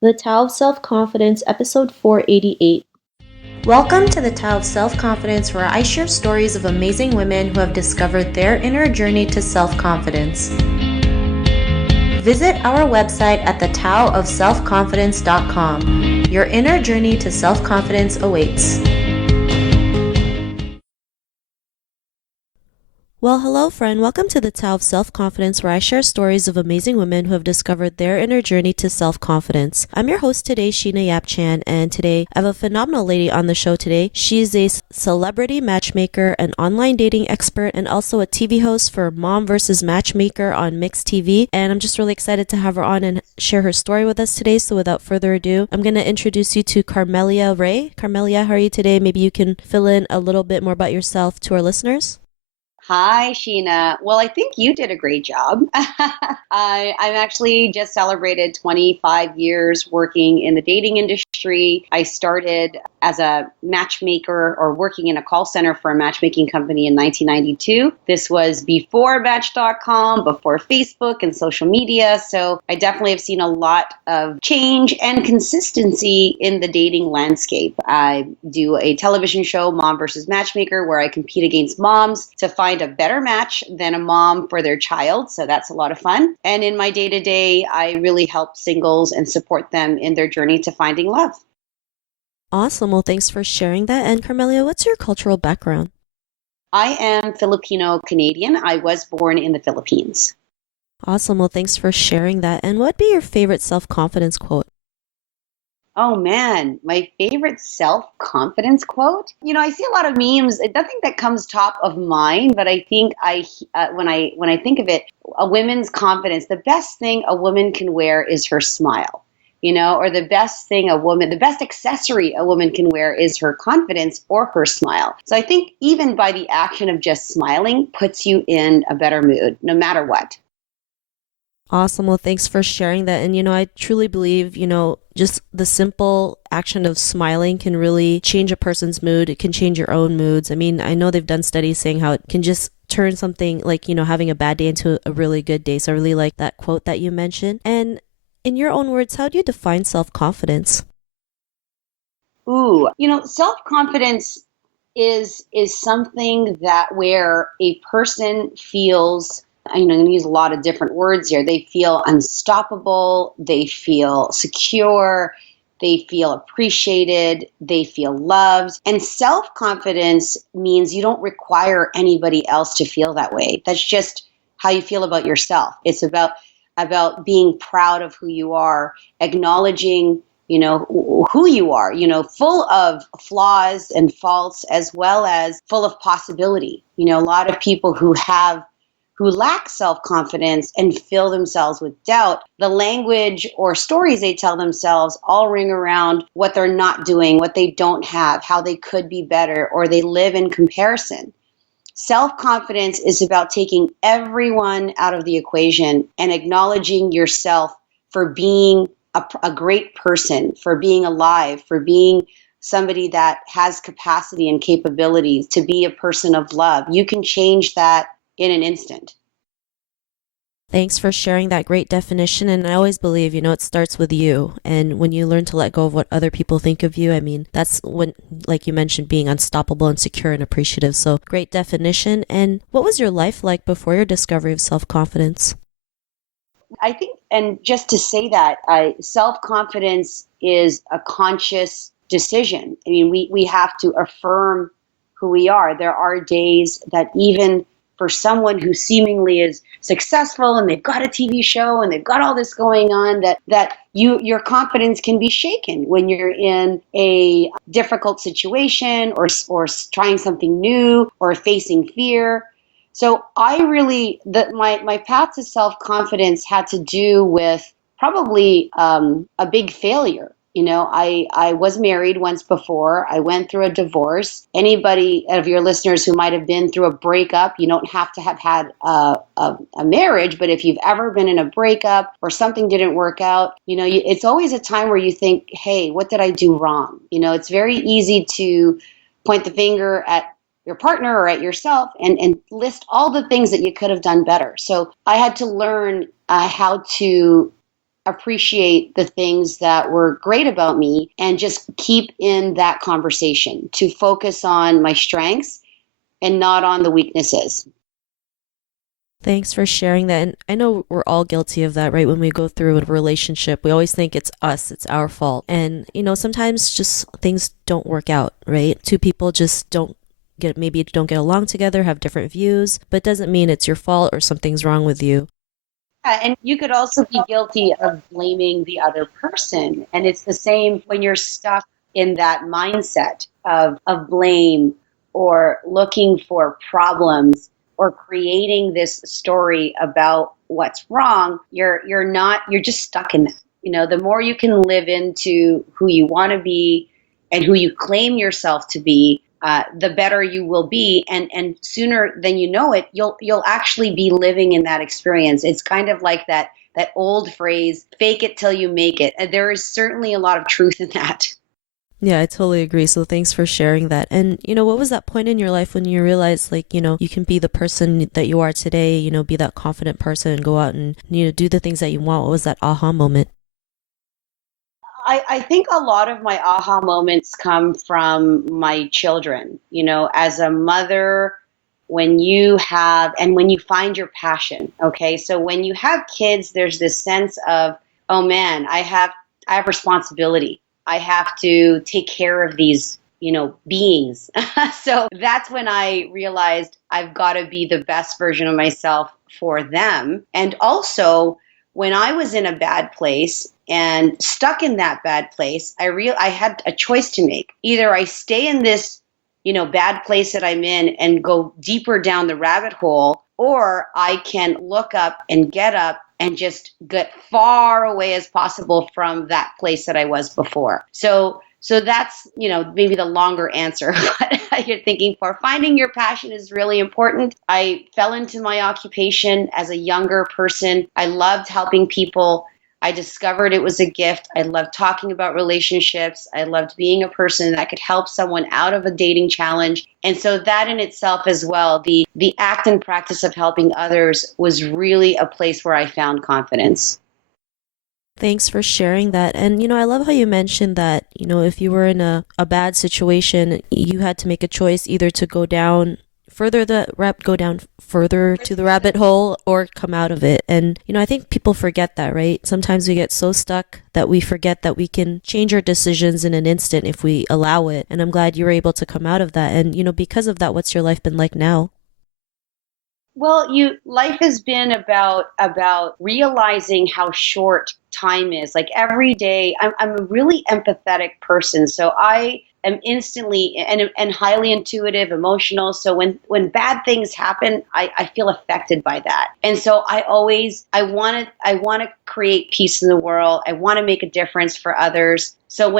The Tao of Self-Confidence, episode 488. Welcome to the Tao of Self-Confidence, where I share stories of amazing women who have discovered their inner journey to self-confidence. Visit our website at thetaoofselfconfidence.com. Your inner journey to self-confidence awaits. Well, hello friend. Welcome to the Tao of Self-Confidence, where I share stories of amazing women who have discovered their inner journey to self-confidence. I'm your host today, Sheena Yap-Chan, and today I have a phenomenal lady on the show today. She is a celebrity matchmaker, an online dating expert, and also a TV host for Mom vs. Matchmaker on Mixed TV. And I'm just really excited to have her on and share her story with us today. So without further ado, I'm going to introduce you to Carmelia Ray. Carmelia, how are you today? Maybe you can fill in a little bit more about yourself to our listeners. Hi, Sheena. Well, I think you did a great job. I'm actually just celebrated 25 years working in the dating industry. I started as a matchmaker or working in a call center for a matchmaking company in 1992. This was before Match.com, before Facebook and social media. So I definitely have seen a lot of change and consistency in the dating landscape. I do a television show, Mom vs. Matchmaker, where I compete against moms to find a better match than a mom for their child. So that's a lot of fun. And in my day-to-day, I really help singles and support them in their journey to finding love. Awesome. Well, thanks for sharing that. And Carmelia, what's your cultural background? I am Filipino Canadian. I was born in the Philippines. Awesome. Well, thanks for sharing that. And what'd be your favorite self-confidence quote? Oh man, my favorite self-confidence quote. I see a lot of memes. Nothing that comes top of mind, but I think when I think of it, a woman's confidence. The best thing a woman can wear is her smile. Or the best accessory a woman can wear is her confidence or her smile. So I think even by the action of just smiling puts you in a better mood, no matter what. Awesome. Well, thanks for sharing that. And, I truly believe, just the simple action of smiling can really change a person's mood. It can change your own moods. I mean, I know they've done studies saying how it can just turn something like, having a bad day into a really good day. So I really like that quote that you mentioned. And in your own words, how do you define self-confidence? Self-confidence is something that where a person feels, I'm going to use a lot of different words here. They feel unstoppable. They feel secure. They feel appreciated. They feel loved. And self-confidence means you don't require anybody else to feel that way. That's just how you feel about yourself. It's about being proud of who you are, acknowledging, who you are, full of flaws and faults as well as full of possibility. A lot of people who lack self-confidence and fill themselves with doubt, the language or stories they tell themselves all ring around what they're not doing, what they don't have, how they could be better, or they live in comparison. Self-confidence is about taking everyone out of the equation and acknowledging yourself for being a great person, for being alive, for being somebody that has capacity and capabilities to be a person of love. You can change that in an instant. Thanks for sharing that great definition. And I always believe, it starts with you. And when you learn to let go of what other people think of you, I mean, that's when, like you mentioned, being unstoppable and secure and appreciative. So great definition. And what was your life like before your discovery of self-confidence? I think, and just to say that, self-confidence is a conscious decision. I mean, we have to affirm who we are. There are days that even for someone who seemingly is successful and they've got a TV show and they've got all this going on, that your confidence can be shaken when you're in a difficult situation or trying something new or facing fear. So my path to self-confidence had to do with probably a big failure. I was married once before. I went through a divorce. Anybody of your listeners who might have been through a breakup, you don't have to have had a marriage, but if you've ever been in a breakup or something didn't work out, it's always a time where you think, hey, what did I do wrong? It's very easy to point the finger at your partner or at yourself and list all the things that you could have done better. So I had to learn how to appreciate the things that were great about me and just keep in that conversation, to focus on my strengths and not on the weaknesses. Thanks for sharing that. And I know we're all guilty of that, right? When we go through a relationship, we always think it's us, it's our fault. And, sometimes just things don't work out, right? Two people just maybe don't get along together, have different views, but it doesn't mean it's your fault or something's wrong with you. And you could also be guilty of blaming the other person. And it's the same when you're stuck in that mindset of blame or looking for problems or creating this story about what's wrong. You're just stuck in that. The more you can live into who you want to be and who you claim yourself to be, the better you will be, and sooner than you know it, you'll actually be living in that experience. It's kind of like that old phrase, "Fake it till you make it." And there is certainly a lot of truth in that. Yeah, I totally agree. So thanks for sharing that. And, what was that point in your life when you realized, you can be the person that you are today, be that confident person and go out and, do the things that you want? What was that aha moment? I think a lot of my aha moments come from my children. As a mother, when you find your passion, okay? So when you have kids, there's this sense of, oh man, I have responsibility. I have to take care of these, beings. So that's when I realized I've got to be the best version of myself for them. And also, when I was in a bad place and stuck in that bad place, I had a choice to make. Either I stay in this, bad place that I'm in and go deeper down the rabbit hole, or I can look up and get up and just get far away as possible from that place that I was before. So that's, maybe the longer answer, but you're thinking for finding your passion is really important. I fell into my occupation as a younger person. I loved helping people. I discovered it was a gift. I loved talking about relationships. I loved being a person that could help someone out of a dating challenge. And so that in itself as well, the act and practice of helping others was really a place where I found confidence. Thanks for sharing that. And, I love how you mentioned that, if you were in a bad situation, you had to make a choice either to go down further to the rabbit hole or come out of it. And, I think people forget that, right? Sometimes we get so stuck that we forget that we can change our decisions in an instant if we allow it. And I'm glad you were able to come out of that. And, because of that, what's your life been like now? Well, life has been about realizing how short time is. Like every day, I'm a really empathetic person, so I am instantly and highly intuitive, emotional. So when bad things happen, I feel affected by that, and so I want to create peace in the world. I want to make a difference for others. So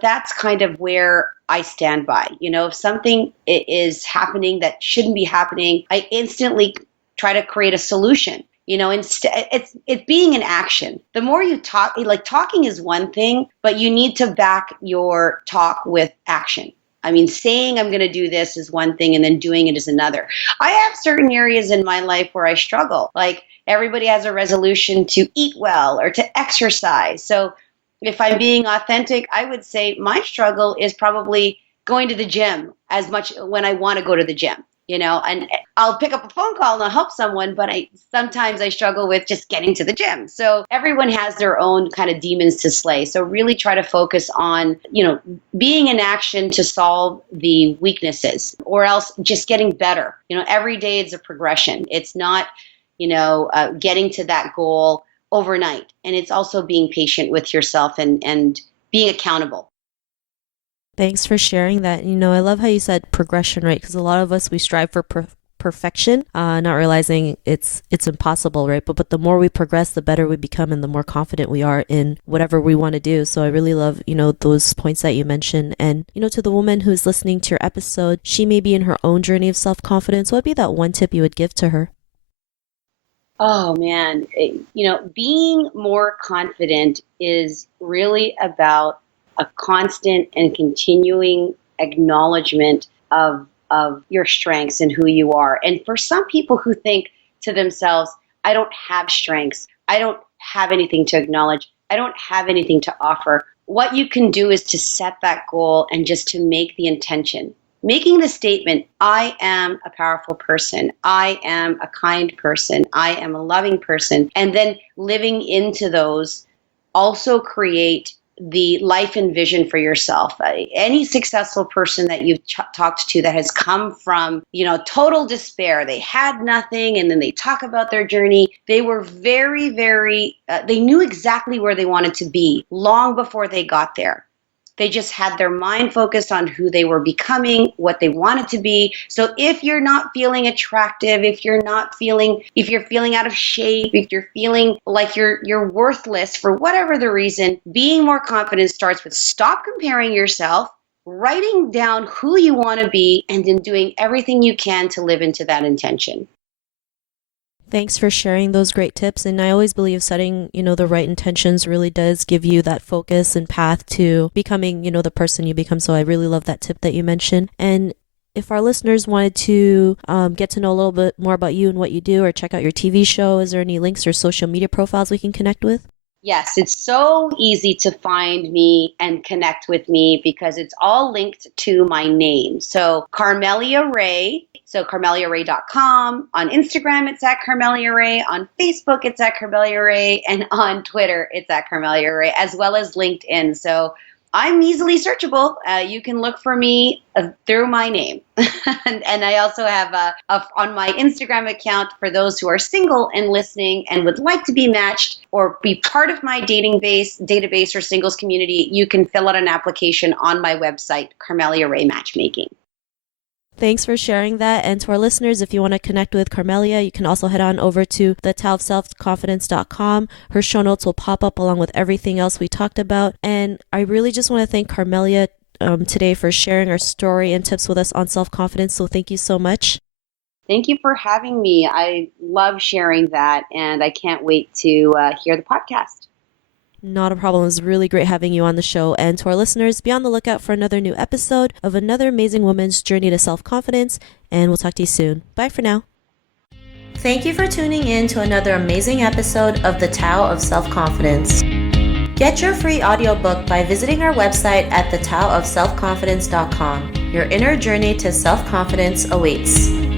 that's kind of where I stand by. If something is happening that shouldn't be happening, I instantly try to create a solution. Instead, it's being in action. The more you talk, like talking is one thing, but you need to back your talk with action. I mean, saying I'm going to do this is one thing, and then doing it is another. I have certain areas in my life where I struggle. Like everybody has a resolution to eat well or to exercise. So if I'm being authentic, I would say my struggle is probably going to the gym as much when I want to go to the gym, and I'll pick up a phone call and I'll help someone, but sometimes I struggle with just getting to the gym. So everyone has their own kind of demons to slay. So really try to focus on, being in action to solve the weaknesses, or else just getting better. Every day it's a progression. It's not, getting to that goal overnight. And it's also being patient with yourself and being accountable. Thanks for sharing that. I love how you said progression, right? Because a lot of us, we strive for perfection, not realizing it's impossible, right? But the more we progress, the better we become and the more confident we are in whatever we want to do. So I really love, those points that you mentioned. And, to the woman who's listening to your episode, she may be in her own journey of self-confidence. What would be that one tip you would give to her? Oh man, being more confident is really about a constant and continuing acknowledgement of your strengths and who you are. And for some people who think to themselves, I don't have strengths, I don't have anything to acknowledge. I don't have anything to offer. What you can do is to set that goal and just to make the intention. Making the statement, I am a powerful person. I am a kind person. I am a loving person. And then living into those also create the life and vision for yourself. Any successful person that you've talked to that has come from, total despair, they had nothing, and then they talk about their journey. They were very, very, they knew exactly where they wanted to be long before they got there. They just had their mind focused on who they were becoming, what they wanted to be. So if you're not feeling attractive, if you're feeling out of shape, if you're feeling like you're worthless for whatever the reason, being more confident starts with stop comparing yourself, writing down who you want to be, and then doing everything you can to live into that intention. Thanks for sharing those great tips. And I always believe setting, the right intentions really does give you that focus and path to becoming, the person you become. So I really love that tip that you mentioned. And if our listeners wanted to get to know a little bit more about you and what you do, or check out your TV show, is there any links or social media profiles we can connect with? Yes, it's so easy to find me and connect with me because it's all linked to my name. So Carmelia Ray, so carmeliaray.com. On Instagram, it's at Carmelia Ray. On Facebook, it's at Carmelia Ray. And on Twitter, it's at Carmelia Ray, as well as LinkedIn. So I'm easily searchable. You can look for me through my name. and I also have on my Instagram account, for those who are single and listening and would like to be matched or be part of my database or singles community, you can fill out an application on my website, Carmelia Ray Matchmaking. Thanks for sharing that. And to our listeners, if you want to connect with Carmelia, you can also head on over to thetowofselfconfidence.com. Her show notes will pop up along with everything else we talked about. And I really just want to thank Carmelia today for sharing her story and tips with us on self-confidence. So thank you so much. Thank you for having me. I love sharing that, and I can't wait to hear the podcast. Not a problem. It was really great having you on the show. And to our listeners, be on the lookout for another new episode of another amazing woman's journey to self-confidence. And we'll talk to you soon. Bye for now. Thank you for tuning in to another amazing episode of The Tao of Self-Confidence. Get your free audiobook by visiting our website at thetowofselfconfidence.com. Your inner journey to self-confidence awaits.